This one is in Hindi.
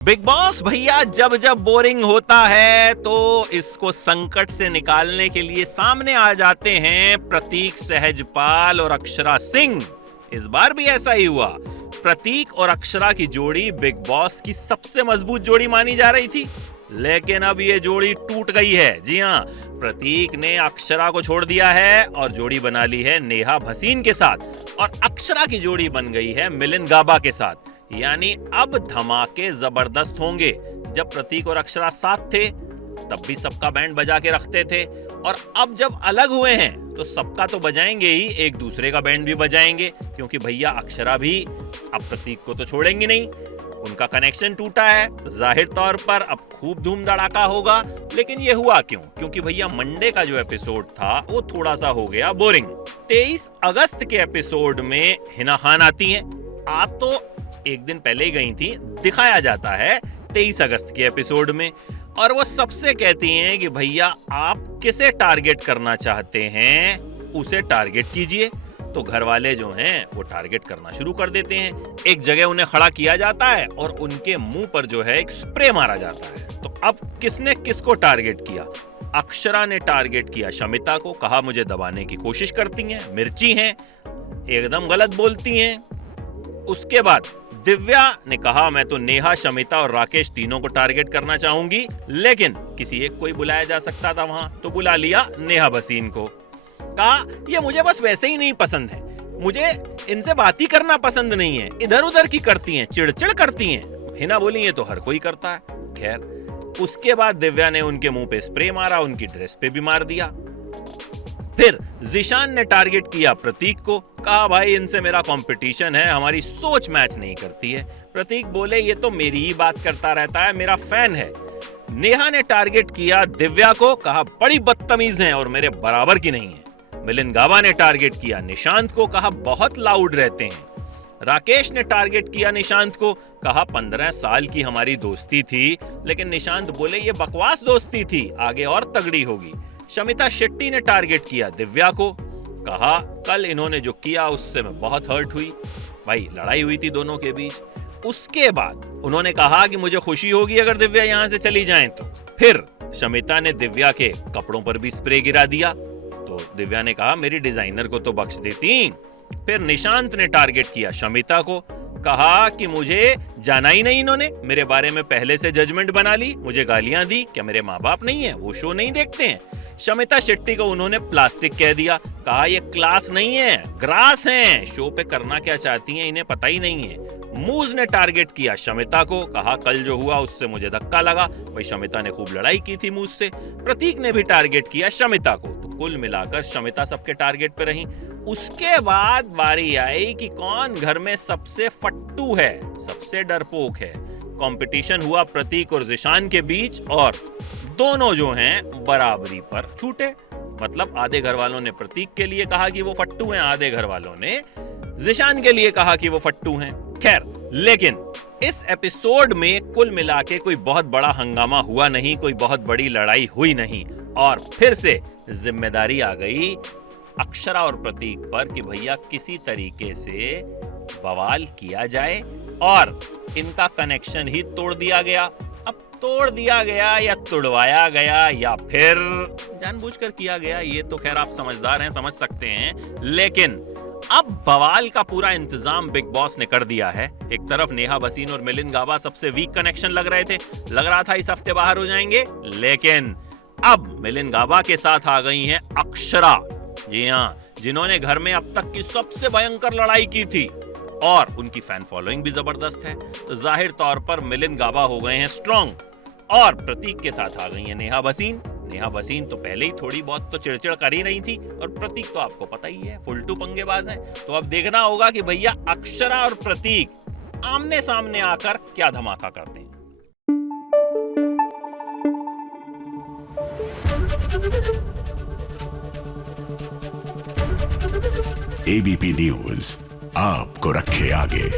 बिग बॉस भैया जब जब बोरिंग होता है तो इसको संकट से निकालने के लिए सामने आ जाते हैं प्रतीक सहजपाल और अक्षरा सिंह। इस बार भी ऐसा ही हुआ। प्रतीक और अक्षरा की जोड़ी बिग बॉस की सबसे मजबूत जोड़ी मानी जा रही थी, लेकिन अब ये जोड़ी टूट गई है। जी हाँ, प्रतीक ने अक्षरा को छोड़ दिया है और जोड़ी बना ली है नेहा भसीन के साथ, और अक्षरा की जोड़ी बन गई है मिलिंद गाबा के साथ। यानी अब धमाके जबरदस्त होंगे। जब प्रतीक और अक्षरा साथ थे तब भी सबका बैंड बजा के रखते थे, और अब जब अलग हुए हैं तो सबका तो बजाएंगे ही, एक दूसरे का बैंड भी बजाएंगे, क्योंकि भैया अक्षरा भी अब प्रतीक को तो छोड़ेंगी नहीं। उनका कनेक्शन टूटा है तो जाहिर तौर पर अब खूब धूम धड़ाका होगा। लेकिन ये हुआ क्यों? क्योंकि भैया मंडे का जो एपिसोड था वो थोड़ा सा हो गया बोरिंग। 23 अगस्त के एपिसोड में हिना खान आती हैं। आ तो एक दिन पहले ही गई थी, दिखाया जाता है 23 अगस्त के एपिसोड में, और वो सबसे कहती हैं कि भैया आप किसे टारगेट करना चाहते हैं उसे टारगेट कीजिए। तो घर वाले जो हैं वो टारगेट करना शुरू कर देते हैं। एक जगह उन्हें खड़ा किया जाता है और उनके मुंह पर जो है एक स्प्रे मारा जाता है। तो अब किसने किसको टारगेट किया? अक्षरा ने टारगेट किया शमिता को, कहा मुझे दबाने की कोशिश करती हैं, मिर्ची हैं, एकदम गलत बोलती हैं। उसके बाद दिव्या ने कहा मैं तो नेहा, शमिता और राकेश तीनों को टारगेट करना चाहूंगी, लेकिन किसी एक को ही बुलाया जा सकता था वहां, तो बुला लिया नेहा भसीन को। कहा ये मुझे बस वैसे ही नहीं पसंद है, मुझे इनसे बात ही करना पसंद नहीं है, इधर उधर की करती हैं, चिड़चिड़ करती हैं। हिना बोली ये तो हर कोई करता है। खैर, उसके बाद दिव्या ने उनके मुंह पे स्प्रे मारा, उनकी ड्रेस पे भी मार दिया। फिर जिशान ने टारगेट किया प्रतीक को, कहा भाई इनसे मेरा कंपटीशन है, हमारी सोच मैच नहीं करती है। प्रतीक बोले ये तो मेरी ही बात करता रहता है, मेरा फैन है। नेहा ने टारगेट किया दिव्या को, कहा बड़ी बदतमीज हैं और मेरे बराबर की नहीं है। मिलिंद गाबा ने टारगेट किया निशांत को, कहा बहुत लाउड रहते हैं। राकेश ने टारगेट किया निशांत को, कहा 15 साल की हमारी दोस्ती थी, लेकिन निशांत बोले ये बकवास दोस्ती थी, आगे और तगड़ी होगी। शमिता शेट्टी ने टारगेट किया दिव्या को, कहा कल इन्होंने जो किया उससे मैं बहुत हर्ट हुई। भाई लड़ाई हुई थी दोनों के बीच। उसके बाद उन्होंने कहा कि मुझे खुशी होगी अगर दिव्या यहां से चली जाएं तो। फिर शमिता ने दिव्या के कपड़ों पर भी स्प्रे गिरा दिया, तो दिव्या ने कहा मेरी डिजाइनर को तो बख्श देती। फिर निशांत ने टारगेट किया शमिता को, कहा कि मुझे जाना ही नहीं, इन्होंने मेरे बारे में पहले से जजमेंट बना ली, मुझे गालियां दी, क्या मेरे माँ बाप नहीं है, वो शो नहीं देखते हैं। शमिता शेट्टी को उन्होंने प्लास्टिक कह दिया, कहा ये क्लास नहीं है, ग्रास हैं, शो पे करना क्या चाहती हैं इन्हें पता ही नहीं है। मूज ने टारगेट किया शमिता को, कहा कल जो हुआ उससे मुझे धक्का लगा। भाई शमिता ने खूब लड़ाई की थी मूज से। प्रतीक ने भी टारगेट किया शमिता को। तो कुल मिलाकर शमिता सबके टारगेट पे रही। उसके बाद बारी आई कि कौन घर में सबसे फट्टू है, सबसे डरपोक है। कंपटीशन हुआ प्रतीक और जिशान के बीच, और दोनों जो हैं बराबरी पर छूटे। मतलब आधे घर वालों ने प्रतीक के लिए कहा कि वो फट्टू हैं, आधे घर वालों ने जिशान के लिए कहा कि वो फट्टू हैं। खैर, लेकिन इस एपिसोड में कुल मिला के कोई बहुत बड़ा हंगामा हुआ नहीं, कोई बहुत बड़ी लड़ाई हुई नहीं, और फिर से जिम्मेदारी आ गई अक्षरा और प्रतीक पर कि भैया किसी तरीके से बवाल किया जाए, और इनका कनेक्शन ही तोड़ दिया गया। अब तोड़ दिया गया या तोड़वाया गया या फिर जानबूझकर किया गया, ये तो खैर आप समझदार हैं, समझ सकते हैं। लेकिन अब बवाल का पूरा इंतजाम बिग बॉस ने कर दिया है। एक तरफ नेहा भसीन और मिलिंद गाबा सबसे वीक कनेक्शन लग रहे थे, लग रहा था इस हफ्ते बाहर हो जाएंगे, लेकिन अब मिलिंद गाबा के साथ आ गई हैं अक्षरा। जी हाँ, जिन्होंने घर में अब तक की सबसे भयंकर लड़ाई की थी, और उनकी फैन फॉलोइंग भी जबरदस्त है। तो जाहिर तौर पर मिलिंद गाबा हो गए हैं स्ट्रॉन्ग, और प्रतीक के साथ आ गई हैं नेहा भसीन। नेहा भसीन तो पहले ही थोड़ी बहुत तो चिड़चिड़ कर ही रही थी, और प्रतीक तो आपको पता ही है फुलटू पंगेबाज हैं। तो अब देखना होगा कि भैया अक्षरा और प्रतीक आमने सामने आकर क्या धमाका करते हैं। एबीपी न्यूज आपको रखे आगे।